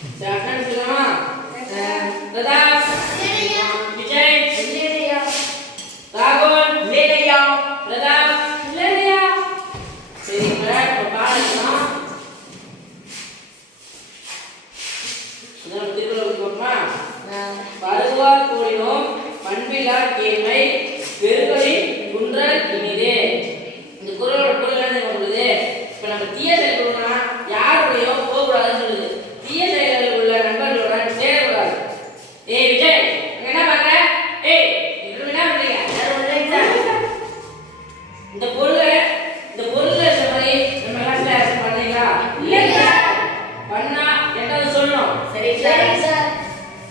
Silakan semua. Tetap. Vijay. Rahul. Tetap. Seri berat berpahala semua. Sudah betul belum berapa? Barulah kurinom panpila kemai berkali gundral ini deh. Ini kurang kurang ada yang boleh. Karena dia saya kurang யார் உடையோ போகக்கூடாதுன்னு சொல்லுது. தீய செயல்களில் உள்ள நண்பர்களுடன் சேரக்கூடாது. ஏய் விஜய், அங்க என்ன பண்ற? ஏய், நீங்க என்ன பண்றீங்க? இந்த பொருளை இந்த மாதிரி நம்ம கிளாஸ்ல பண்ணீங்களா? இல்ல சார். பண்ணா என்னது சொல்லணும்? சரி சார்.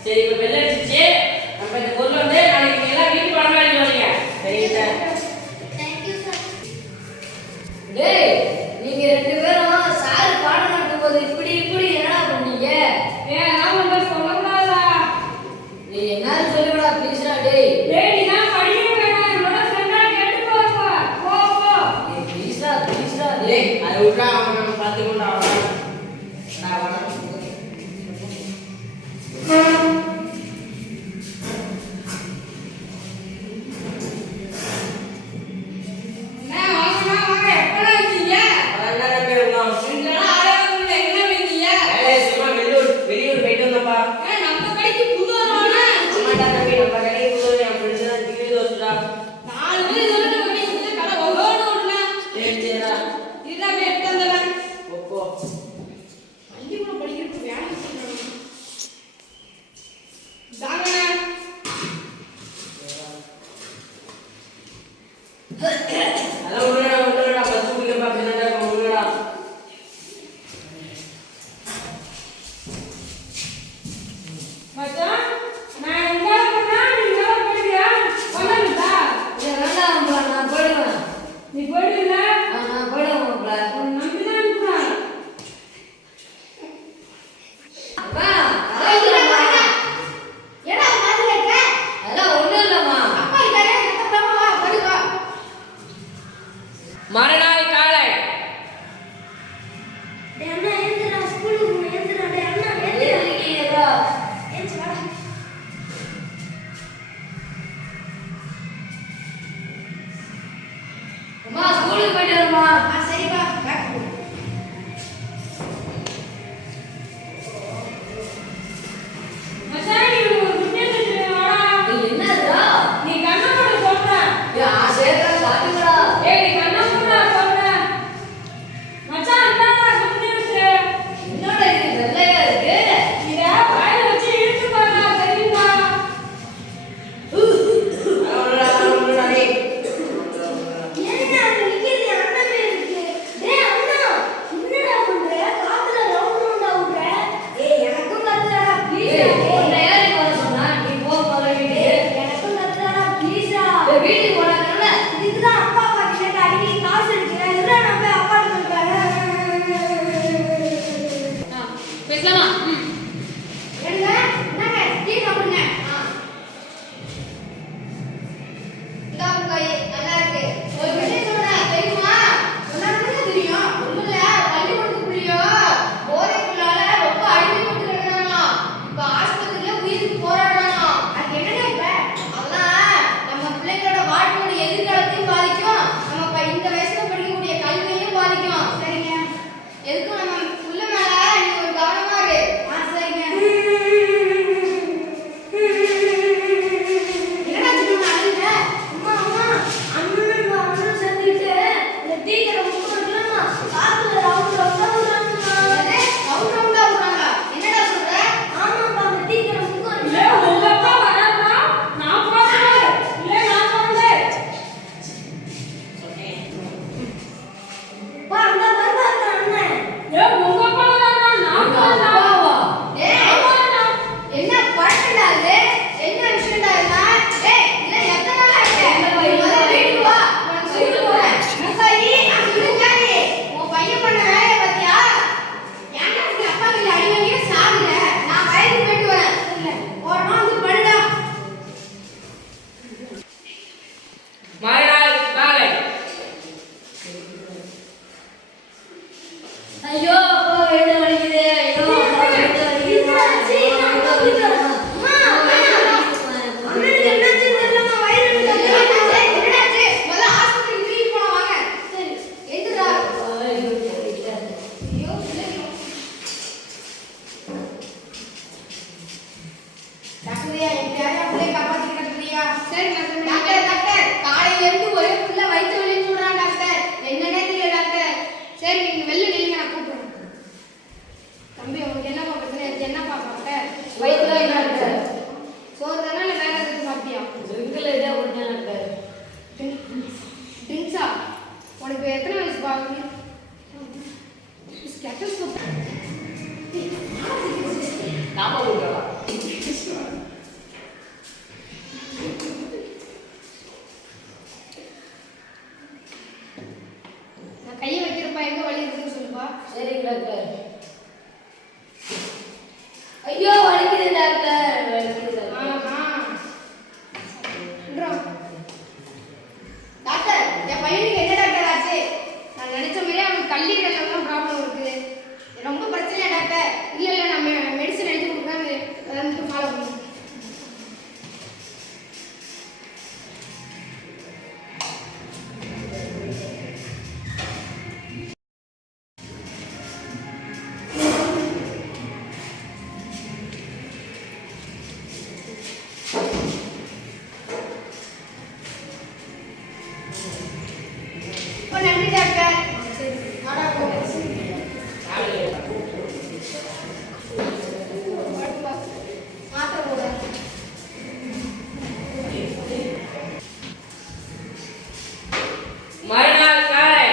சரி, இப்ப பெல் அடிச்சிச்சு. நம்ம இந்த பொருளை வந்து நாளைக்கு நீங்க எல்லாம் வீட்டுக்கு வர மாதிரி வரீங்க. சரி சார். Thank you sir. டேய், நீங்க ரெண்டு பேரும் சார் பாடம் நடத்தும்போது இப்படி என்னடா பண்ணீங்க? நான் வந்து சொல்லக்கூடாதா? நீ என்ன சொல்லுடா ப்ளீஸ்டா டேய். டேய் நீ நான் படிக்க வேணாம். என்னோட ஃப்ரெண்டா கேட்டு போ. ஏய் ப்ளீஸ்டா டேய், டேய். அதை விட்டா அவன் நம்ம பார்த்துக்கொண்டு அவன் நான் வரேன். வாங்க எப்படா வந்தீங்க? அதெல்லாம் பேர் உங்க நீங்களா ஆளவங்க எங்க வந்தீங்க? சும்மா வெளியூர் போயிட்டு வந்தப்பா. நம்ம கடைக்கு புது வரவானா? அம்மாட்டா தம்பி நம்ம கடைக்கு போய் என் ஃப்ரெண்ட்ஸ் எல்லாம் திடீர்னு வந்துட்டா. 4 பேர் சொல்லிட்டு வந்து இந்த கடை ஓடோட ஓடுனா. சரிடா. இல்ல போய் எடுத்து வந்தலாம். போ. பள்ளிக்கூட படிக்கிறதுக்கு வேலை செய்யணும். தாங்கண்ணா. அதான் உள்ளடா பஸ் பிடிக்கப்பா பின்னாடி உள்ளடா. மச்சான் நான் எங்க போனா நீங்க போறியா? போறதா? இது வேண்டாம்ப்பா, நான் போயிடுவேன். நீ போறீல? நான் போயிடுவேன்ப்பா. நம்பி தான் இருக்கேன். அப்பா, அழகுமா? ஏடா மாதிரி இருக்க? அதெல்லாம் ஒண்ணும் இல்லம்மா. அப்பா இதானே சத்தமா வா படிவா. மறுநாள் காலை டேய் அண்ணா ஏந்திரா ஸ்கூலுக்கு போணும் ஏந்திரா டேய் அண்ணா ஏந்திரா. இருக்கீங்களா? ஏஞ்சி வாடா. அம்மா ஸ்கூலுக்கு போயிட்டு வரமா? சரிப்பா பேக் போடு. மச்சான் நீ ஒரு குட்டியை சொல்லுவாடா. என்னடா? நீ கண்ணா கூட சொல்ற. சேர்த்தா காட்டுங்கடா. ஏய் நீ கண்ணா கூட சொல்ற. மச்சான் அந்தாடா குட் நியூஸ். என்னடா இது வெள்ளையா இருக்கு? இத வாயில வச்சு இழுத்து பாருடா தெரியுமா? உள்ளடா டேய். ஏன்னா அங்க நிக்கிறது அண்ணன் பேர் இருக்கு. டேய் அண்ணா என்னடா பண்ற? காத்துல ரவுண்டா விடுற. ஏய் எனக்கும் கத்துடா ப்ளீஸ். ஏய், உன்னை யாரு இங்க வர சொன்னா? நீ போ முதல்ல வீட்டுக்கு. எனக்கும் கத்துடா ப்ளீஸ்டா. ஏய், வீட்டுக்கு போனாங்கல்ல? இதுக்கு தான் அப்பா அப்பா கிட்ட அடிக்கடி காசு எடுக்கிறேன். இல்ல நான் போய் அப்பா சொல்றேன். பேசலாமா? எடுங்க. என்னங்க டீ சாப்பிடுங்க. இதா உங்க நல்லா இருக்கு. ஒரு விஷயம் சொல்றேன் தெரியுமா? சொன்னாலும் தெரியும். ஒண்ணுல பள்ளிக்கூடத்துக்குள்ளயோ போதைக்குள்ளால ரொம்ப அடிமைப்பட்டு கிடக்குறானா. இப்ப ஆஸ்பத்திரியில உயிருக்கு போராடுறானா. அது என்னடா இப்ப? அதெல்லாம் நம்ம பிள்ளைங்களோட வாழ்க்கையோட எதிர்காலத்தையும் பாதிக்கும். நம்ம இந்த வயசுல படிக்கக்கூடிய கல்வியையும் பாதிக்கும். சரிங்க. எதுக்கும் நம்ம புள்ள மேல நீ ஒரு கவனமா இரு. இன்னைக்கு என்னப்பா சாப்பிட்ட? வயிற்றுல டாக்டர். சோறு தானே இல்லை வேற எதுவும் சாப்பிட்டியா? ட்ரிங்க்ல இதே கொடுத்தேன் டாக்டர். ட்ரிங்க்ஸா? உனக்கு எத்தனை வயசு பாகுது? ஸ்டெத்தஸ்கோப். நாம போடுறா நான் கையை வைக்கிறப்ப எங்க வலி இருக்குன்னு சொல்லுப்பா. சரிங்க டாக்டர். ஐயோ வலிக்குது டாக்டர், வலிக்குது டாக்டர். டாக்டர், என் பையனுக்கு என்ன டாக்டர் ஆச்சு? நான் நினைச்ச மாதிரியே அவனுக்கு கல்லீரல்ல தான் ப்ராப்ளம் இருக்குது. ரொம்ப பிரச்சனையா டாக்டர்? இல்ல நம்ம மெடிசன் எழுதி கொடுக்குறேன், அதை ஃபாலோ பண்ணுங்க. நன்றி டாக்டர். மாத்திரை போட. மறுநாள் காலை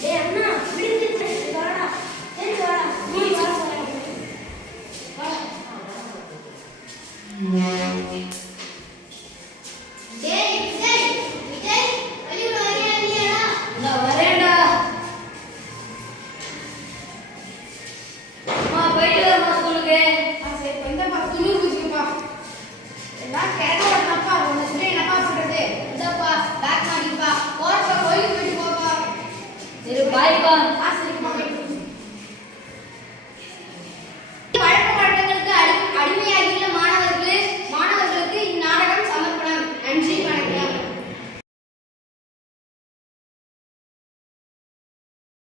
டேய் அண்ணா விடுங்க வாடா. ஏய் வாடா. நீ வா வாடா. டேய் விஜய், விஜய் வெளிய வரியா இல்லையா? நான் வரேன்டா. அம்மா போயிட்டு வரமா ஸ்கூலுக்கு. சரி கொஞ்சப்பா துணூர் குச்சிப்பா. எல்லாம் கேட்க வரப்பா, உன்னை சொல்லி என்னப்பா பண்றது? இந்தப்பா பேக் மாட்டிப்பா. போறப்ப கோயிலுக்கு போயிட்டு போப்பா. சரி பாய்ப்பா.